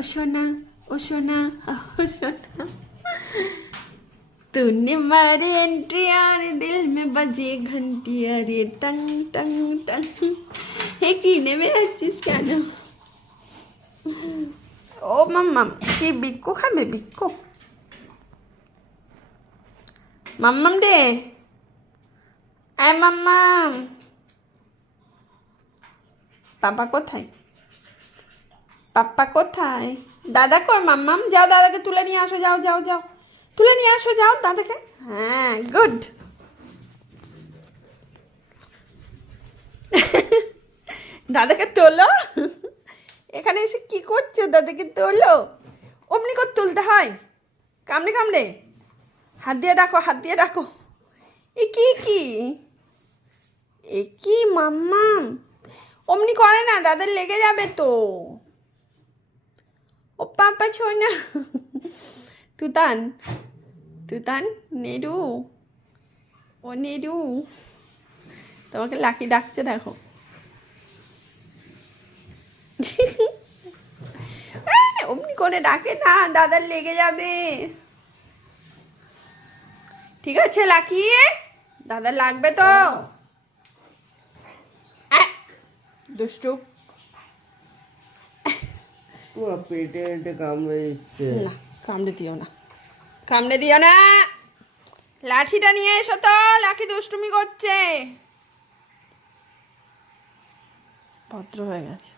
ओ सोना ओ सोना ओ सोना तूने मारी एंट्री और दिल में बजे घंटी अरे टंग टंग टंग हे की नेमे যাচ্ছিস কেন ও মাম্মাম কি বিক্কু খাবে বিক্কু মাম্মাম রে আয় মাম্মাম পাপা কোথায় পাপ্পা কোথায় দাদা কই মাম্মাম যাও দাদাকে তুলে নিয়ে আসো যাও যাও যাও তুলে নিয়ে আসো যাও দাদাকে হ্যাঁ গুড দাদাকে তোলো এখানে এসে কি করছো দাদাকে তোলো অমনি করে তুলতে হয় কামড়ে কামড়ে হাত দিয়ে রাখো এ কি মাম্মাম অমনি করে না দাদার লেগে যাবে তো ও পাপা ছোনা তুতান তুতান নেরু ও নেরু তোমাকে লাকি ডাকছে দেখো অমনি করে ডাকে না দাদার লেগে যাবে ঠিক আছে লাকি দাদার লাগবে তো দুষ্টু পেটে পেটে কামড়ে দিচ্ছে না কামড়ে দিও না লাঠিটা নিয়ে এসো তো লাকি দুষ্টুমি করছে ভদ্র হয়ে গেছে